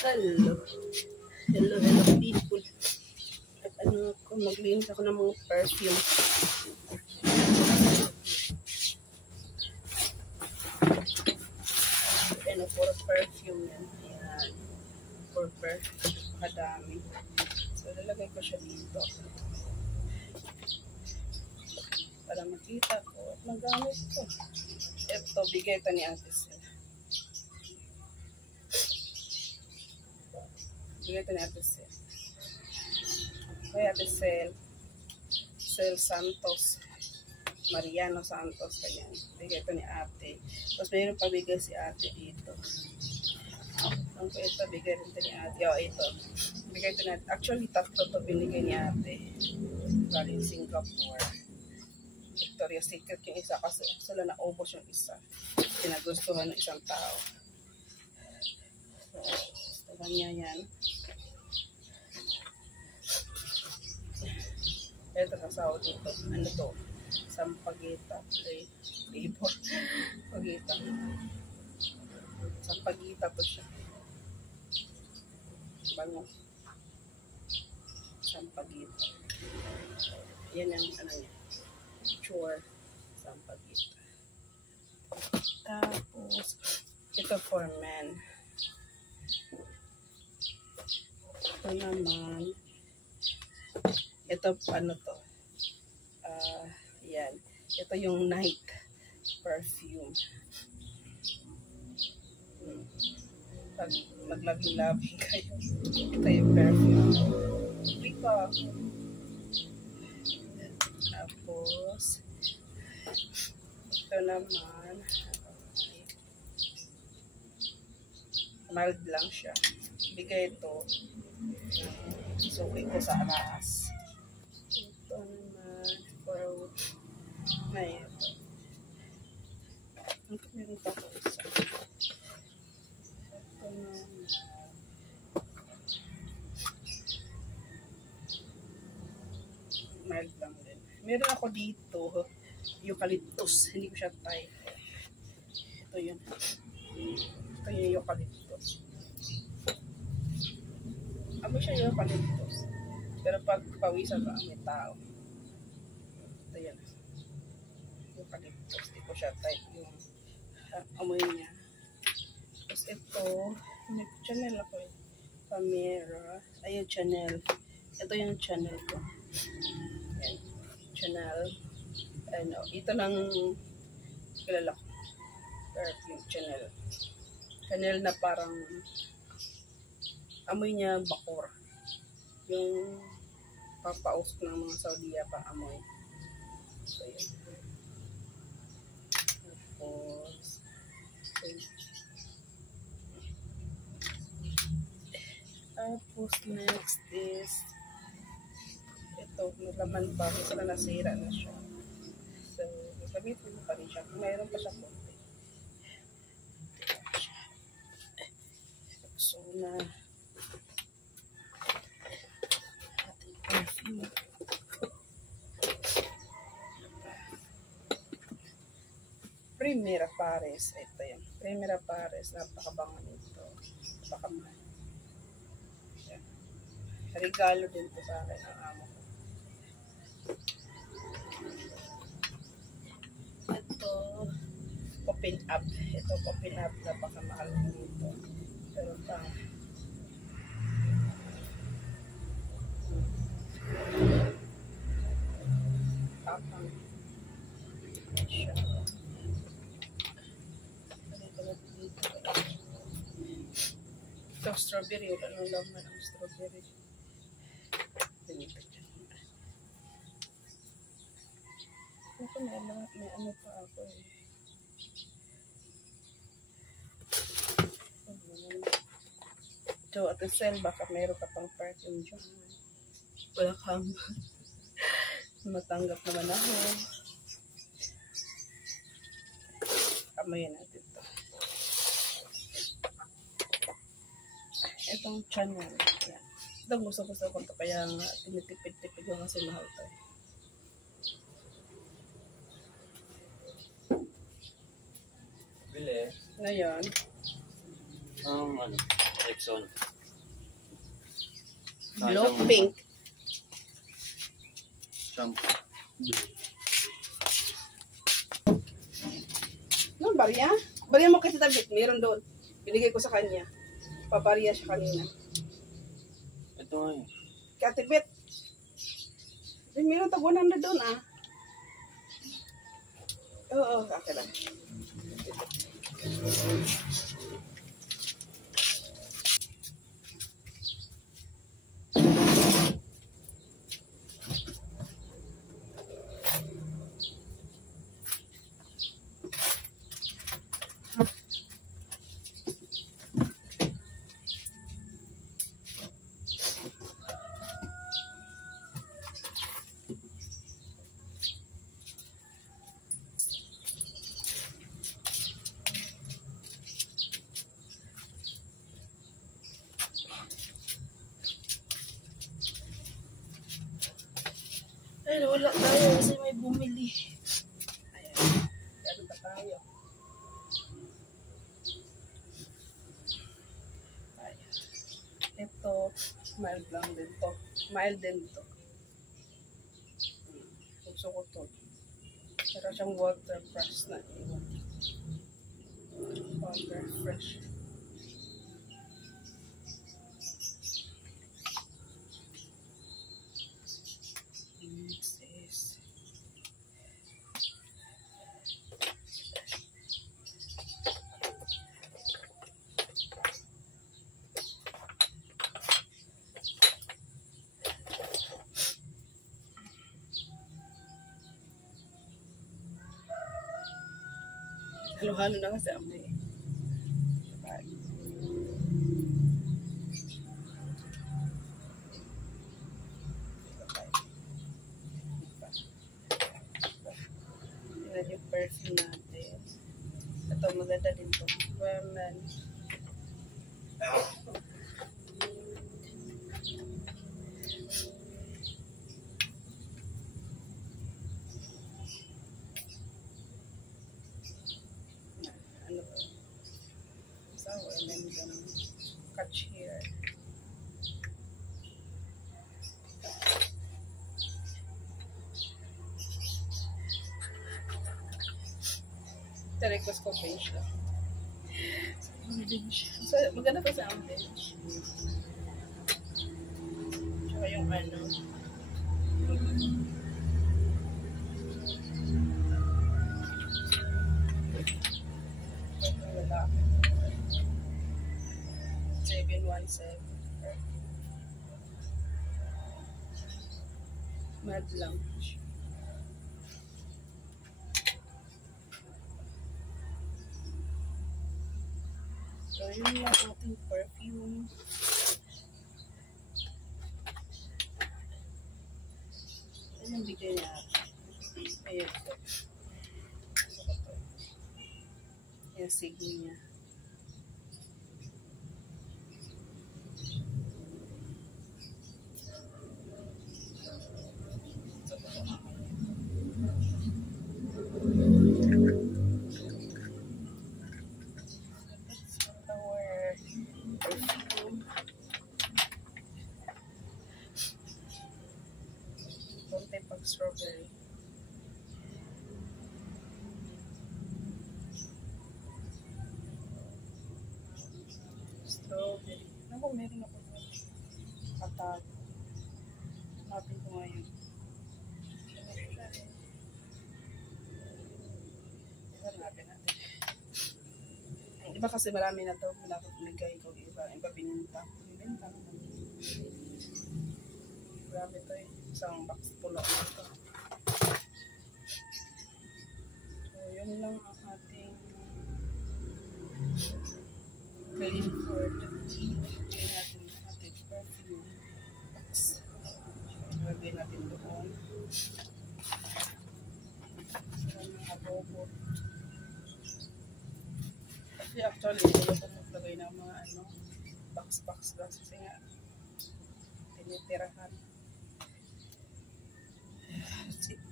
Hello. Hello, hello people. At ano ako, maglinis ako ng mga perfume. Ano, for perfume yan. Ayan. For perfume. Kadami. So, lalagay ko siya dito. Para makita ko at magamit ko. Ito, bigay ito ni Ate Sel. Bigay ito ni Ate Sel. Kay Ate Sel. Sel Santos. Mariano Santos. Ganyan. Bigay ito ni Ate. Tapos mayroon pa bigay si Ate dito. Ang ito, bigay rin ito ni Ate. O, ito. Bigay ito ni Ate. Actually, tatlo ito binigay ni Ate. Galing Singapore. Victoria's Secret yung isa kasi sila naubos yung isa. Pinagustuhan ng isang tao. So, gusto niya yan. Ito kasawa dito. Ano to? Sampagita. Flavor. Pagita. Sampagita to siya. Bango. Sampagita. Yan ang ano niya. Sure. Sampagita. Tapos, ito for men. Ito naman. Ito, ano to? Yan. Ito yung night perfume. Pag maglabing-labing kayo, ito yung perfume. Ito. Tapos, ito naman, mild lang siya. Bigay ito. Suki ko sa alas. Ito naman, for ngayon. Meron pa ko isa. Ito naman. Mild lang din. Meron ako dito, eucalyptus. Hindi ko siya type. Ito yun. Ito yung eucalyptus. Amoy siya eucalyptus. Pero pag pawisan ka, may tao. Ito yun. Eucalyptus. Hindi ko siya type yung amoy niya. Tapos ito, Chanel ako eh. Camera. Ayun, Chanel. Ito yung Chanel ko. Ayan. Chanel. Ano, ito lang kilala ko. Perfume Chanel. Chanel na parang amoy niya bakor. Yung papausok ng mga Saudiya pa amoy. So, yun. Tapos, tapos next is ito, may laman pa kasi na nasira na siya. So, gamitin mo pa rin siya. Mayroon pa siya konti. So, na ating perfume. Primera Pares. Ito yan. Primera Pares. Napakabango nito. Napakamahal. Regalo din po sa akin ang amo ko. Ito, Open Up. Ito, Open Up. Napakamahal nito. Pero pa. Tapang. Siya. Ito, strawberry. Ano laman ang strawberry? Ito may ano pa ako eh. So, Ate Sel, baka meron ka pang perfume dyan. Wala kang matanggap naman ako. Kamayan natin ito. Itong Chanel. Yan. Itong gusto-gusto ko ito. Kaya nga, tinitipid-tipid ko kasi mahal ito. Bili. Ngayon, ano, Rexona. Blue, pink. Shampoo. No, barya? Barya mo kasi tabit. Meron doon. Binigay ko sa kanya. Pabarya siya kanina. Ito nga yun. Katipit. Meron tag 100 doon ah. Oo, okay lang. Ay, wala tayo kasi may bumili. Ayan. Meron pa tayo. Ayan. Ito, mild lang din to. Mild din to. Gusto ko to. Pero siyang water fresh na. Water fresh. Halo-halo na kasi ang may. Tingnan yung perfume natin. Ito, maganda din to. Women. Ano ba? So, and then we're gonna catch here. Request ko page lang. So, maganda pa sa ambience. Tsaka yung ano. Ito lalaki. 717. Mad lang. So, yun lang ating perfume. Ano yung bigay niya? Ayan po. Ayan, sige niya. Strawberry. Strawberry. Naku, meron ako doon. Katag. Hanapin ko ngayon. Hanapin natin. Ang iba kasi marami na to. Wala ko pinigay ko. Iba pininta. Pininta naman. Marami to eh. Isang box pulo na ito. So, yun lang ang ating Greenford. Lagay natin ang ating perfume box. Lagay natin doon. Sarang adobo. Kasi actually, wala ko maglagay ng mga ano, box-box lang. Kasi nga, tinitirahan. That's it.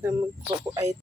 Na magko ay